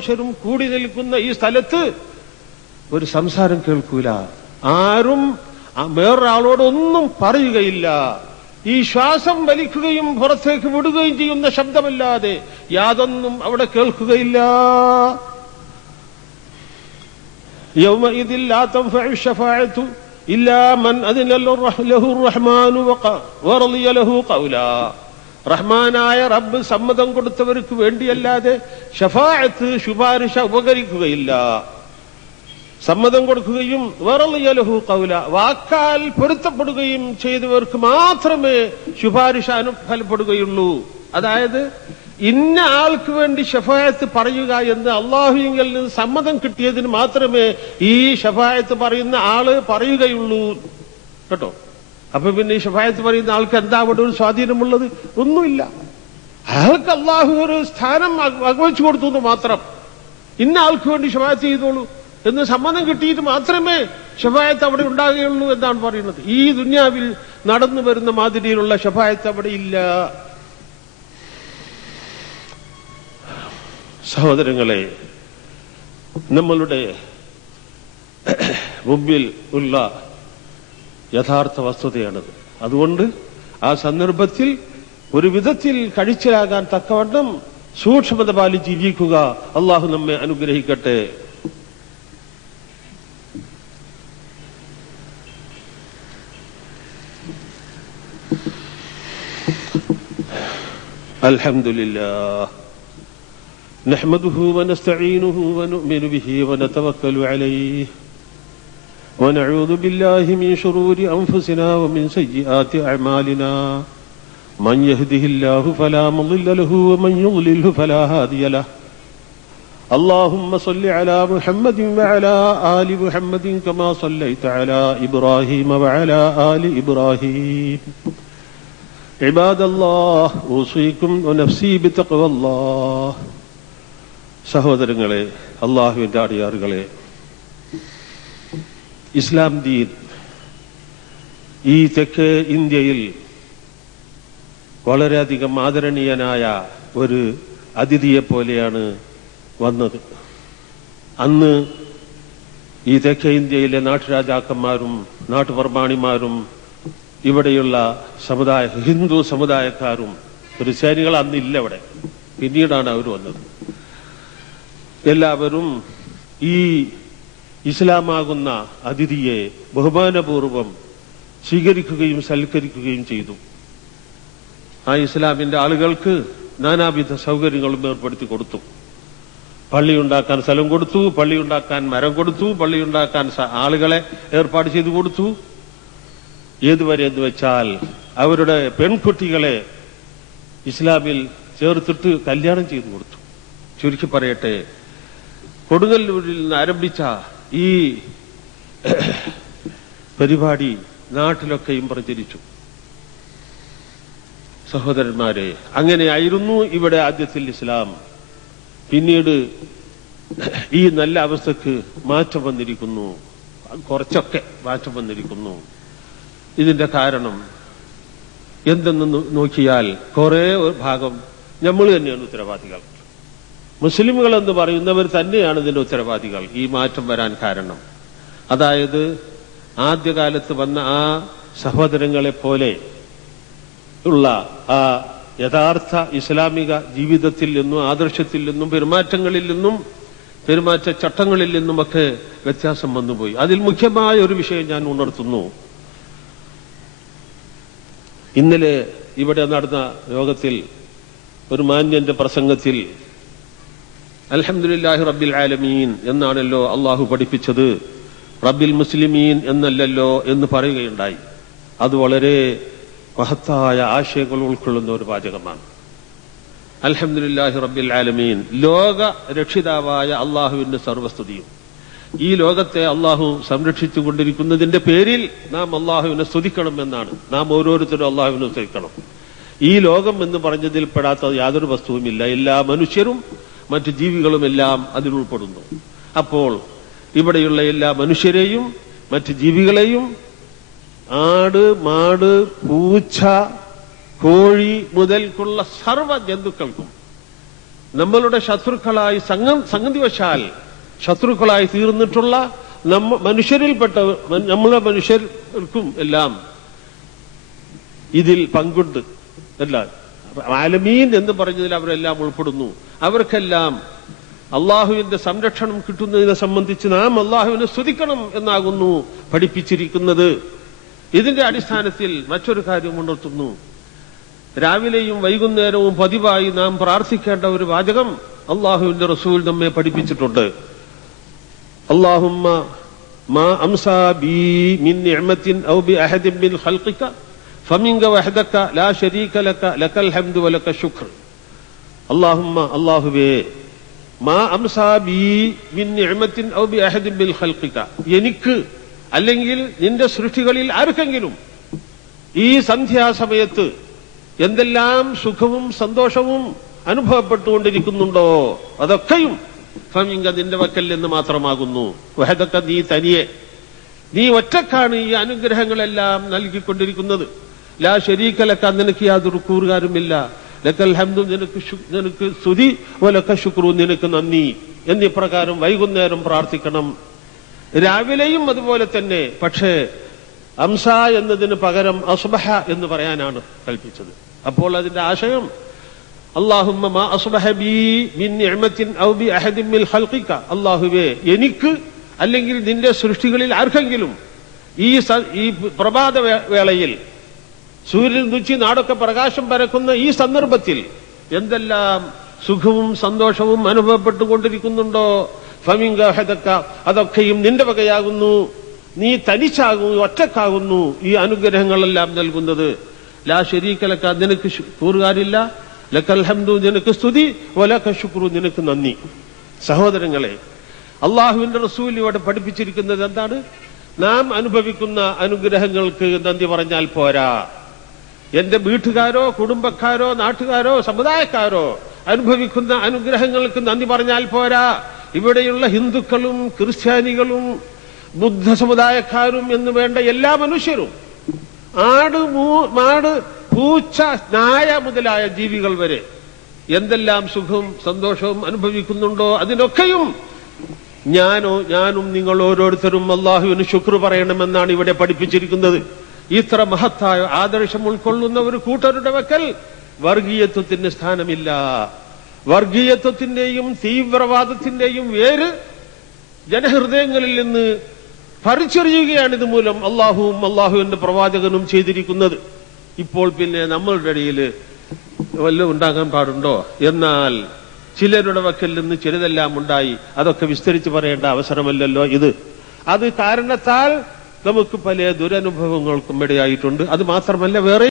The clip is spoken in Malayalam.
മനുഷ്യരും കൂടി നിൽക്കുന്ന ഈ സ്ഥലത്ത് ഒരു സംസാരം കേൾക്കൂല. ആരും വേറൊരാളോടൊന്നും പറയുകയില്ല. ഈ ശ്വാസം വലിക്കുകയും പുറത്തേക്ക് വിടുകയും ചെയ്യുന്ന ശബ്ദമല്ലാതെ യാതൊന്നും അവിടെ കേൾക്കുകയില്ല. യൗമഇദിൻ ലാ തൻഫഉ ശഫാഅതു ഇല്ലാ മൻ അദിന ലഹു റഹ്മാനു വറളിയ ലഹു ഖൗലാ. റഹ്മാനായ റബ്ബ് സമ്മതം കൊടുത്തവർക്ക് വേണ്ടിയല്ലാതെ ശഫാഅത്ത് ശുപാർശ ഉപകരിക്കുകയില്ല. സമ്മതം കൊടുക്കുകയും വറളിയ ലഹു ഖൗല, വാക്കാൽ പൊരുത്തപ്പെടുകയും ചെയ്തവർക്ക് മാത്രമേ ശുപാർശ ഫലപ്പെടുകയുള്ളൂ. അതായത് ഇന്ന ആൾക്ക് വേണ്ടി ശഫാഅത്ത് പറയുക എന്ന് അള്ളാഹുവിങ്കിൽ നിന്ന് സമ്മതം കിട്ടിയതിന് മാത്രമേ ഈ ശഫാഅത്ത് പറയുന്ന ആള് പറയുകയുള്ളൂ കേട്ടോ. അപ്പൊ പിന്നെ ഈ ശഫാഅത്ത് പറയുന്ന ആൾക്ക് എന്താ അവിടെ ഒരു സ്വാധീനമുള്ളത്? ഒന്നുമില്ല. അയാൾക്ക് അള്ളാഹു ഒരു സ്ഥാനം വകവെച്ചു കൊടുത്തു എന്ന് മാത്രം. ഇന്ന ആൾക്ക് വേണ്ടി ശഫാഅത്ത് ചെയ്തോളൂ എന്ന് സമ്മതം കിട്ടിയിട്ട് മാത്രമേ ശഫാഅത്ത് അവിടെ ഉണ്ടാകുകയുള്ളൂ എന്നാണ് പറയുന്നത്. ഈ ദുനിയാവിൽ നടന്നു വരുന്ന മാതിരിയിലുള്ള ശഫാഅത്ത് അവിടെ ഇല്ല. സഹോദരങ്ങളെ, നമ്മളുടെ മുമ്പിൽ ഉള്ള യഥാർത്ഥ വസ്തുതയാണത്. അതുകൊണ്ട് ആ സന്ദർഭത്തിൽ ഒരു വിധത്തിൽ കഴിച്ചിലാകാൻ തക്കവണ്ണം സൂക്ഷ്മത പാലിച്ച് ജീവിക്കുക. അള്ളാഹു നമ്മെ അനുഗ്രഹിക്കട്ടെ. അൽഹംദുലില്ലാഹ് നഹ്മദുഹു വനസ്തഈനുഹു വനുഅ്മിനു ബിഹി വനതവക്കലു അലൈഹി ونعوذ بالله من شرور أنفسنا ومن سيئات أعمالنا من يهده الله فلا مضل له ومن يضلله فلا هادي له اللهم صل على محمد وعلى آل محمد كما صليت على إبراهيم وعلى آل إبراهيم عباد الله أوصيكم ونفسي بتقوى الله. സഹോദരങ്ങളെ, അല്ലാഹുവിന്റെ അടിയാറുകളെ, ഇസ്ലാം ദീൻ ഈ തെക്ക് ഇന്ത്യയിൽ വളരെയധികം ആദരണീയനായ ഒരു അതിഥിയെ പോലെയാണ് വന്നത്. അന്ന് ഈ തെക്കേ ഇന്ത്യയിലെ നാട്ടുരാജാക്കന്മാരും നാട്ടുപ്രമാണിമാരും ഇവിടെയുള്ള ഹിന്ദു സമുദായക്കാരും ക്രിസ്ത്യാനികൾ അന്നില്ല ഇവിടെ. പിന്നീടാണ് അവർ വന്നത്. എല്ലാവരും ഈ ഇസ്ലാമാകുന്ന അതിഥിയെ ബഹുമാനപൂർവം സ്വീകരിക്കുകയും സൽക്കരിക്കുകയും ചെയ്തു. ആ ഇസ്ലാമിന്റെ ആളുകൾക്ക് നാനാവിധ സൗകര്യങ്ങളും ഏർപ്പെടുത്തി കൊടുത്തു. പള്ളിയുണ്ടാക്കാൻ സ്ഥലം കൊടുത്തു, പള്ളിയുണ്ടാക്കാൻ മരം കൊടുത്തു, പള്ളിയുണ്ടാക്കാൻ ആളുകളെ ഏർപ്പാട് ചെയ്തു കൊടുത്തു. ഏതുവരെ എന്ന് വെച്ചാൽ അവരുടെ പെൺകുട്ടികളെ ഇസ്ലാമിൽ ചേർത്തിട്ട് കല്യാണം ചെയ്തു കൊടുത്തു. ചുരുക്കി പറയട്ടെ, കൊടുങ്ങല്ലൂരിൽ നിന്ന് ആരംഭിച്ച ഈ പരിപാടി നാട്ടിലൊക്കെയും പ്രചരിച്ചു. സഹോദരന്മാരെ, അങ്ങനെയായിരുന്നു ഇവിടെ ആദ്യത്തിൽ ഇസ്ലാം. പിന്നീട് ഈ നല്ല അവസ്ഥക്ക് മാറ്റം വന്നിരിക്കുന്നു, കുറച്ചൊക്കെ മാറ്റം വന്നിരിക്കുന്നു. ഇതിന്റെ കാരണം എന്തെന്ന് നോക്കിയാൽ കുറെ ഭാഗം നമ്മൾ തന്നെയാണ് ഉത്തരവാദികൾ. മുസ്ലിമുകൾ എന്ന് പറയുന്നവർ തന്നെയാണ് ഇതിന്റെ ഉത്തരവാദികൾ. ഈ മാറ്റം വരാൻ കാരണം, അതായത് ആദ്യകാലത്ത് വന്ന ആ സഹോദരങ്ങളെ പോലെ ഉള്ള ആ യഥാർത്ഥ ഇസ്ലാമിക ജീവിതത്തിൽ നിന്നും ആദർശത്തിൽ നിന്നും പെരുമാറ്റങ്ങളിൽ നിന്നും പെരുമാറ്റച്ചട്ടങ്ങളിൽ നിന്നുമൊക്കെ വ്യത്യാസം വന്നുപോയി. അതിൽ മുഖ്യമായ ഒരു വിഷയം ഞാൻ ഉണർത്തുന്നു. ഇന്നലെ ഇവിടെ നടന്ന യോഗത്തിൽ ഒരു മാന്യന്റെ പ്രസംഗത്തിൽ അൽഹംദുലില്ലാഹി റബ്ബിൽ ആലമീൻ എന്നാണല്ലോ അള്ളാഹു പഠിപ്പിച്ചത്, റബ്ബിൽ മുസ്ലിമീൻ എന്നല്ലല്ലോ എന്ന് പറയുകയുണ്ടായി. അത് വളരെ മഹത്തായ ആശയങ്ങൾ ഉൾക്കൊള്ളുന്ന ഒരു വാചകമാണ്. അൽഹംദുലില്ലാഹി റബ്ബിൽ ആലമീൻ, ലോക രക്ഷിതാവായ അള്ളാഹുവിന്റെ സർവസ്തുതിയും. ഈ ലോകത്തെ അള്ളാഹു സംരക്ഷിച്ചുകൊണ്ടിരിക്കുന്നതിന്റെ പേരിൽ നാം അള്ളാഹുവിനെ സ്തുതിക്കണം എന്നാണ്. നാം ഓരോരുത്തരും അള്ളാഹുവിനെ സ്തുതിക്കണം. ഈ ലോകം എന്ന് പറഞ്ഞതിൽ പെടാത്ത യാതൊരു വസ്തുവുമില്ല. എല്ലാ മനുഷ്യരും മറ്റു ജീവികളുമെല്ലാം അതിലുൾപ്പെടുന്നു. അപ്പോൾ ഇവിടെയുള്ള എല്ലാ മനുഷ്യരെയും മറ്റു ജീവികളെയും ആട്, മാട്, പൂച്ച, കോഴി മുതൽക്കുള്ള സർവ്വ ജന്തുക്കൾക്കും നമ്മളുടെ ശത്രുക്കളായി സംഗതിവശാൽ ശത്രുക്കളായി തീർന്നിട്ടുള്ള മനുഷ്യരിൽപ്പെട്ട നമ്മളെ മനുഷ്യർക്കും എല്ലാം ഇതിൽ പങ്കുണ്ട്. എല്ലാം ആലമീൻ എന്ന് പറഞ്ഞതിൽ അവരെല്ലാം ഉൾപ്പെടുന്നു. അവർക്കെല്ലാം അള്ളാഹുവിന്റെ സംരക്ഷണം കിട്ടുന്നതിനെ സംബന്ധിച്ച് നാം അള്ളാഹുവിനെ സ്തുതിക്കണം എന്നാകുന്നു പഠിപ്പിച്ചിരിക്കുന്നത്. ഇതിന്റെ അടിസ്ഥാനത്തിൽ മറ്റൊരു കാര്യം ഉണർത്തുന്നു. രാവിലെയും വൈകുന്നേരവും പതിവായി നാം പ്രാർത്ഥിക്കേണ്ട ഒരു വാചകം അള്ളാഹുവിന്റെ റസൂൽ നമ്മെ പഠിപ്പിച്ചിട്ടുണ്ട്. അല്ലാഹുമ്മ മാ അംസാ ബി മിൻ നിഅമത്തിൻ ഔ ബി അഹദിൻ മിൻ ഖൽഖിക ഫമിൻക വഹദക ലാ ശരീക ലക ലക്കൽ ഹംദു വലക ശുക്ർ. അല്ലാഹുമ്മ അല്ലാഹുവേ, മാ അംസാ ബി മിൻ നിഅമത്തിൻ ഔ ബി അഹദിൻ മിൻ ഖൽഖിക, എനിക്ക് അല്ലെങ്കിൽ നിന്റെ സൃഷ്ടികളിൽ ആർക്കെങ്കിലും ഈ സന്ധ്യാസമയത്ത് എന്തെല്ലാം സുഖവും സന്തോഷവും അനുഭവപ്പെട്ടുകൊണ്ടിരിക്കുന്നുണ്ടോ അതൊക്കെയും ഫമിങ്ക നിന്റെ വക്കൽ നിന്ന് മാത്രമാകുന്നു. വഹദക, നീ തനിയെ, നീ ഒറ്റക്കാണ് ഈ അനുഗ്രഹങ്ങളെല്ലാം നൽകിക്കൊണ്ടിരിക്കുന്നത്. ലാ ശരീക ലക, നിനക്ക് യാതൊരു കൂറുകാരുമില്ല. ലക്കൽ ഹംദു, നിനക്ക് സ്തുതി, വലക ശുക്രു, നിനക്ക് നന്ദി എന്നിപ്രകാരം വൈകുന്നേരം പ്രാർത്ഥിക്കണം. രാവിലെയും അതുപോലെ തന്നെ. പക്ഷേ അംസ എന്നതിന് പകരം അസ്ബഹ എന്ന് പറയാനാണ് കൽപ്പിച്ചത്. അപ്പോൾ അതിന്റെ ആശയം അല്ലാഹുമ്മ മാ അസ്ബഹ ബി മിൻ നിഅമത്തിൻ ഔ ബി അഹദിൻ മിൻ ഖൽഖിക, അല്ലാഹുവേ, എനിക്ക് അല്ലെങ്കിൽ നിന്റെ സൃഷ്ടികളിൽ ആർക്കെങ്കിലും ഈ പ്രഭാത വേളയിൽ സൂര്യൻ ഉദിച്ച് നാടൊക്കെ പ്രകാശം പരക്കുന്ന ഈ സന്ദർഭത്തിൽ എന്തെല്ലാം സുഖവും സന്തോഷവും അനുഭവപ്പെട്ടുകൊണ്ടിരിക്കുന്നുണ്ടോ ഫമിങ്ക വഹദക, അതൊക്കെയും നിന്റെ വകയാകുന്നു. നീ തനിച്ചാകുന്നു, ഒറ്റക്കാകുന്നു ഈ അനുഗ്രഹങ്ങളെല്ലാം നൽകുന്നത്. ലാ ശരീക ലക, നിനക്ക് കൂറുകാരില്ല. ലക്കൽ ഹംദു, നിനക്ക് സ്തുതി. വലക ശുക്രു, നിനക്ക് നന്ദി. സഹോദരങ്ങളെ, അള്ളാഹുവിന്റെ റസൂൽ ഇവിടെ പഠിപ്പിച്ചിരിക്കുന്നത് എന്താണ്? നാം അനുഭവിക്കുന്ന അനുഗ്രഹങ്ങൾക്ക് നന്ദി പറഞ്ഞാൽ പോരാ. എന്റെ വീട്ടുകാരോ കുടുംബക്കാരോ നാട്ടുകാരോ സമുദായക്കാരോ അനുഭവിക്കുന്ന അനുഗ്രഹങ്ങൾക്ക് നന്ദി പറഞ്ഞാൽ പോരാ. ഇവിടെയുള്ള ഹിന്ദുക്കളും ക്രിസ്ത്യാനികളും ബുദ്ധ സമുദായക്കാരും എന്ന് വേണ്ട എല്ലാ മനുഷ്യരും, മാട്, പൂച്ച, നായ മുതലായ ജീവികൾ വരെ എന്തെല്ലാം സുഖവും സന്തോഷവും അനുഭവിക്കുന്നുണ്ടോ അതിനൊക്കെയും ഞാനും നിങ്ങൾ ഓരോരുത്തരും അള്ളാഹുവിന് ശുക്ർ പറയണമെന്നാണ് ഇവിടെ പഠിപ്പിച്ചിരിക്കുന്നത്. ഇത്ര മഹത്തായ ആദർശം ഉൾക്കൊള്ളുന്ന ഒരു കൂട്ടരുടെ വക്കൽ വർഗീയത്വത്തിന് സ്ഥാനമില്ല. വർഗീയത്വത്തിന്റെയും തീവ്രവാദത്തിന്റെയും വേര് ജനഹൃദയങ്ങളിൽ നിന്ന് പറിച്ചെറിയുകയാണ് ഇതുമൂലം അള്ളാഹുവും അള്ളാഹുവിന്റെ പ്രവാചകനും ചെയ്തിരിക്കുന്നത്. ഇപ്പോൾ പിന്നെ നമ്മളുടെ ഇടയിൽ വല്ലതും ഉണ്ടാകാൻ പാടുണ്ടോ? എന്നാൽ ചിലരുടെ വക്കൽ നിന്ന് ചിലതെല്ലാം ഉണ്ടായി. അതൊക്കെ വിസ്തരിച്ച് പറയേണ്ട അവസരമല്ലല്ലോ ഇത്. അത് കാരണത്താൽ നമുക്ക് പല ദുരനുഭവങ്ങൾക്കും ഇടയായിട്ടുണ്ട്. അത് മാത്രമല്ല, വേറെ